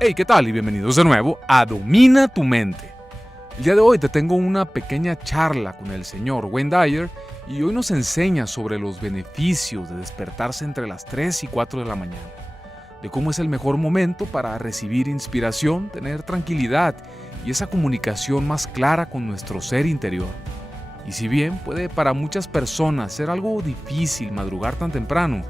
Hey, ¿qué tal? Y bienvenidos de nuevo a Domina tu mente. El día de hoy te tengo una pequeña charla con el señor Dyer y hoy nos enseña sobre los beneficios de despertarse entre las 3 y 4 de la mañana, de cómo es el mejor momento para recibir inspiración, tener tranquilidad y esa comunicación más clara con nuestro ser interior. Y si bien puede para muchas personas ser algo difícil madrugar tan temprano,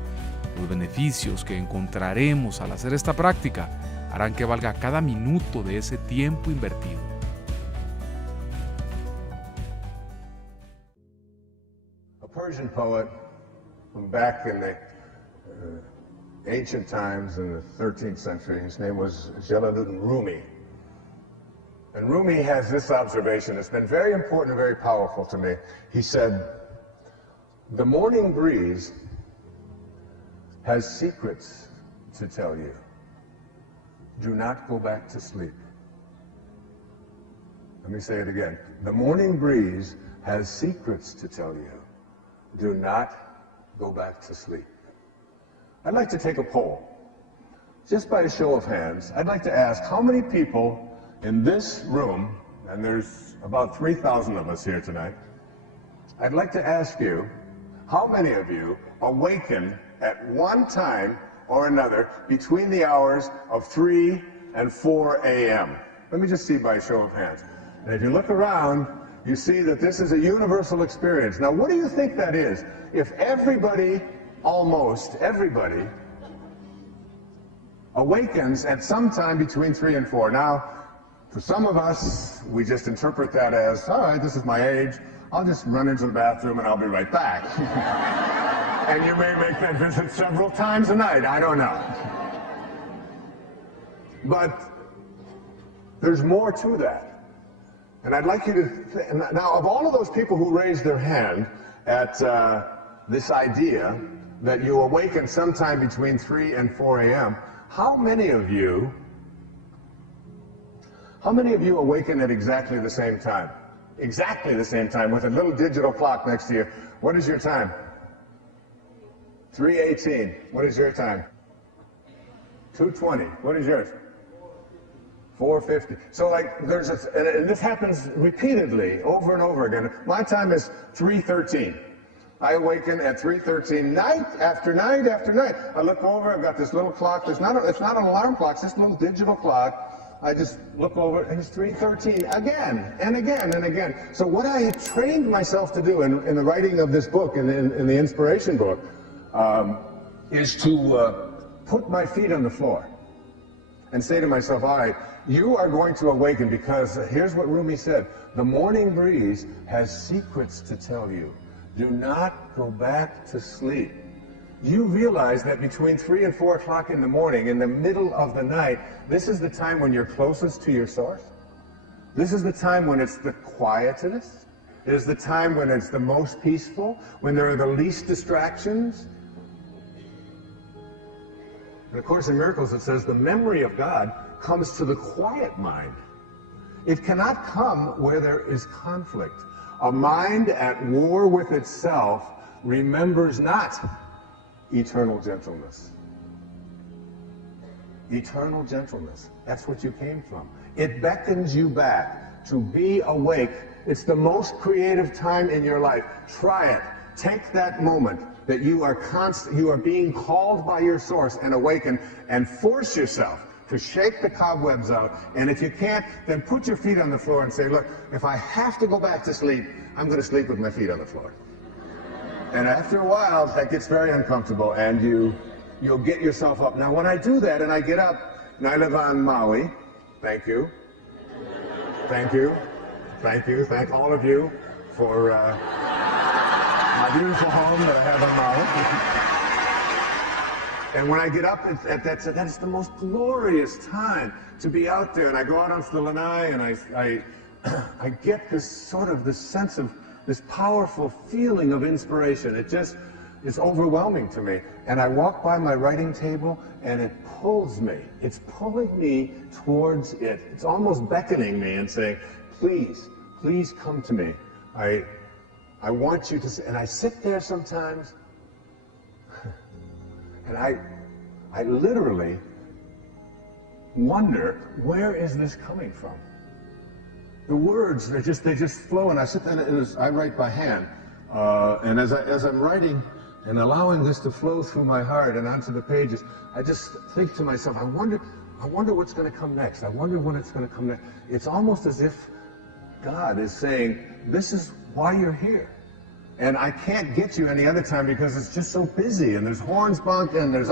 los beneficios que encontraremos al hacer esta práctica harán que valga cada minuto de ese tiempo invertido. A Persian poet from back in the ancient times in the 13th century, his name was Jalaluddin Rumi. And Rumi has this observation that's been very important and very powerful to me. He said, "The morning breeze has secrets to tell you. Do not go back to sleep." Let me say it again. The morning breeze has secrets to tell you. Do not go back to sleep. I'd like to take a poll. Just by a show of hands, I'd like to ask how many people in this room, and there's about 3,000 of us here tonight, I'd like to ask you, how many of you awaken at one time or another between the hours of 3 and 4 a.m. Let me just see by a show of hands. And if you look around, you see that this is a universal experience. Now, what do you think that is? If everybody, almost everybody, awakens at some time between 3 and 4. Now, for some of us, we just interpret that as, all right, this is my age. I'll just run into the bathroom and I'll be right back. And you may make that visit several times a night, I don't know. But there's more to that. And I'd like you to, now of all of those people who raised their hand at this idea that you awaken sometime between 3 and 4 a.m., how many of you awaken at exactly the same time? Exactly the same time with a little digital clock next to you. What is your time? 3:18. What is your time? 2:20. What is yours? 4:50. So like there's and this happens repeatedly over and over again. My time is 3:13. I awaken at 3:13 night after night after night. I look over, I've got this little clock. It's not an alarm clock, it's this little digital clock. I just look over and it's 3:13 again and again and again. So what I have trained myself to do in the writing of this book, in the inspiration book, is to put my feet on the floor and say to myself, all right, you are going to awaken because here's what Rumi said, the morning breeze has secrets to tell you. Do not go back to sleep. You realize that between 3 and 4 o'clock in the morning, in the middle of the night, this is the time when you're closest to your source. This is the time when it's the quietest. It is the time when it's the most peaceful, when there are the least distractions. And of course in Miracles it says the memory of God comes to the quiet mind. It cannot come where there is conflict. A mind at war with itself remembers not eternal gentleness. Eternal gentleness. That's what you came from. It beckons you back to be awake. It's the most creative time in your life. Try it. Take that moment that you are being called by your source and awaken, and force yourself to shake the cobwebs out. And if you can't, then put your feet on the floor and say, look, if I have to go back to sleep, I'm going to sleep with my feet on the floor. And after a while, that gets very uncomfortable, and you'll get yourself up. Now, when I do that, and I get up, and I live on Maui, thank you, thank you, thank you, thank all of you for my beautiful home that I have on Maui. And when I get up, that's the most glorious time to be out there. And I go out onto the lanai, and I get this sense of this powerful feeling of inspiration. It just is overwhelming to me. And I walk by my writing table and it pulls me. It's pulling me towards it. It's almost beckoning me and saying, please, please come to me. I want you to, and I sit there sometimes and I literally wonder, where is this coming from? The words, they just flow, and I sit there and I write by hand. And as I'm writing and allowing this to flow through my heart and onto the pages, I just think to myself, I wonder what's going to come next. I wonder when it's going to come next. It's almost as if God is saying, this is why you're here. And I can't get you any other time because it's just so busy, and there's horns bonked, and there's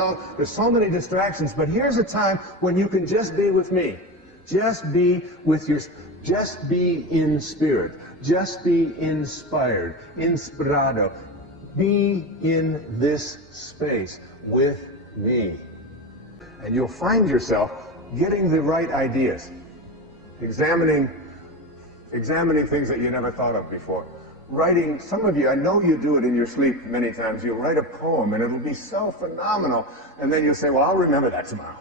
so many distractions. But here's a time when you can just be with me. Just be in spirit. Just be inspired, inspirado. Be in this space with me. And you'll find yourself getting the right ideas, examining things that you never thought of before. Writing, some of you, I know you do it in your sleep many times, you'll write a poem and it'll be so phenomenal, and then you'll say, well, I'll remember that tomorrow.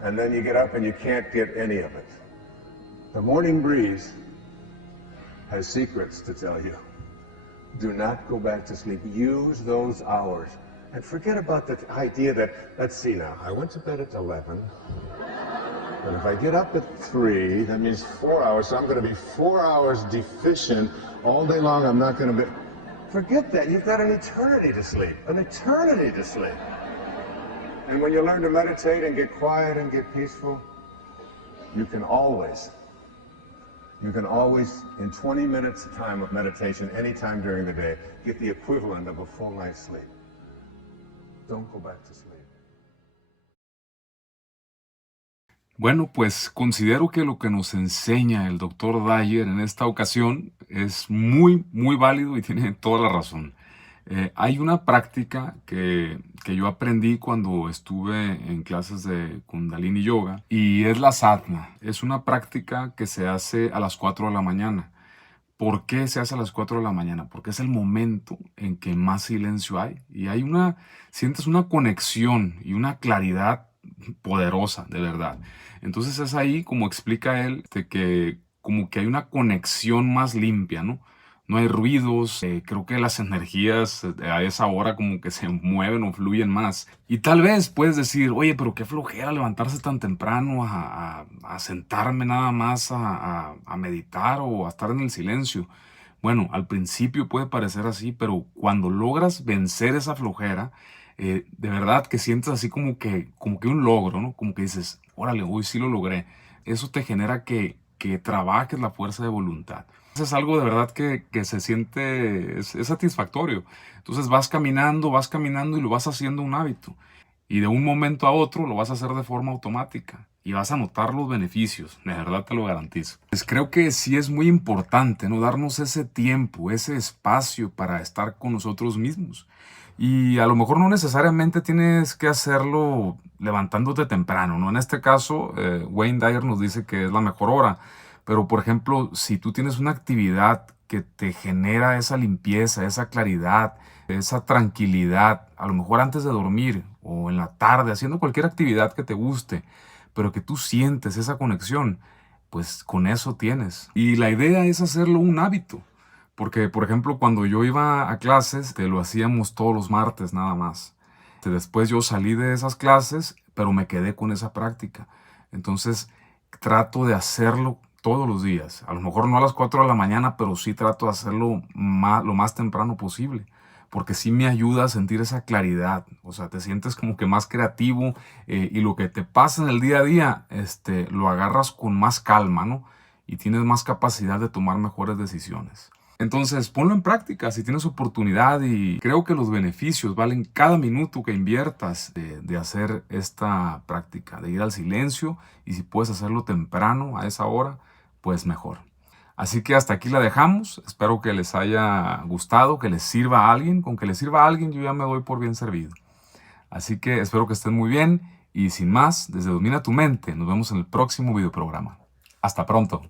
And then you get up and you can't get any of it. The morning breeze has secrets to tell you. Do not go back to sleep. Use those hours. And forget about the idea that, let's see now, I went to bed at 11. And if I get up at 3, that means 4 hours, so I'm going to be 4 hours deficient all day long. I'm not going to be... Forget that. You've got an eternity to sleep. An eternity to sleep. And when you learn to meditate and get quiet and get peaceful, you can always, in 20 minutes time of meditation, anytime during the day, get the equivalent of a full night's sleep. Don't go back to sleep. Bueno, pues considero que lo que nos enseña el doctor Dyer en esta ocasión es muy, muy válido y tiene toda la razón. Hay una práctica que yo aprendí cuando estuve en clases de Kundalini Yoga y es la sadhana. Es una práctica que se hace a las 4 de la mañana. ¿Por qué se hace a las 4 de la mañana? Porque es el momento en que más silencio hay y sientes una conexión y una claridad poderosa, de verdad. Entonces es ahí, como explica él, que como que hay una conexión más limpia, ¿no? No hay ruidos, creo que las energías a esa hora como que se mueven o fluyen más. Y tal vez puedes decir, oye, pero qué flojera levantarse tan temprano a sentarme nada más a meditar o a estar en el silencio. Bueno, al principio puede parecer así, pero cuando logras vencer esa flojera, de verdad que sientes así como que un logro, ¿no? Como que dices, órale, hoy sí lo logré. Eso te genera que trabajes la fuerza de voluntad. Es algo de verdad que se siente, es satisfactorio. Entonces vas caminando y lo vas haciendo un hábito. Y de un momento a otro lo vas a hacer de forma automática. Y vas a notar los beneficios, de verdad te lo garantizo. Pues creo que sí es muy importante, ¿no? Darnos ese tiempo, ese espacio para estar con nosotros mismos. Y a lo mejor no necesariamente tienes que hacerlo levantándote temprano, ¿no? En este caso, Wayne Dyer nos dice que es la mejor hora. Pero, por ejemplo, si tú tienes una actividad que te genera esa limpieza, esa claridad, esa tranquilidad, a lo mejor antes de dormir o en la tarde, haciendo cualquier actividad que te guste, pero que tú sientes esa conexión, pues con eso tienes. Y la idea es hacerlo un hábito. Porque, por ejemplo, cuando yo iba a clases, lo hacíamos todos los martes nada más. Después yo salí de esas clases, pero me quedé con esa práctica. Entonces, trato de hacerlo todos los días. A lo mejor no a las 4 de la mañana, pero sí trato de hacerlo lo más temprano posible. Porque sí me ayuda a sentir esa claridad. O sea, te sientes como que más creativo y lo que te pasa en el día a día, lo agarras con más calma, ¿no? Y tienes más capacidad de tomar mejores decisiones. Entonces, ponlo en práctica si tienes oportunidad y creo que los beneficios valen cada minuto que inviertas de hacer esta práctica, de ir al silencio y si puedes hacerlo temprano a esa hora, pues mejor. Así que hasta aquí la dejamos. Espero que les haya gustado, que les sirva a alguien. Con que les sirva a alguien yo ya me doy por bien servido. Así que espero que estén muy bien y sin más, desde Domina tu Mente, nos vemos en el próximo videoprograma. Hasta pronto.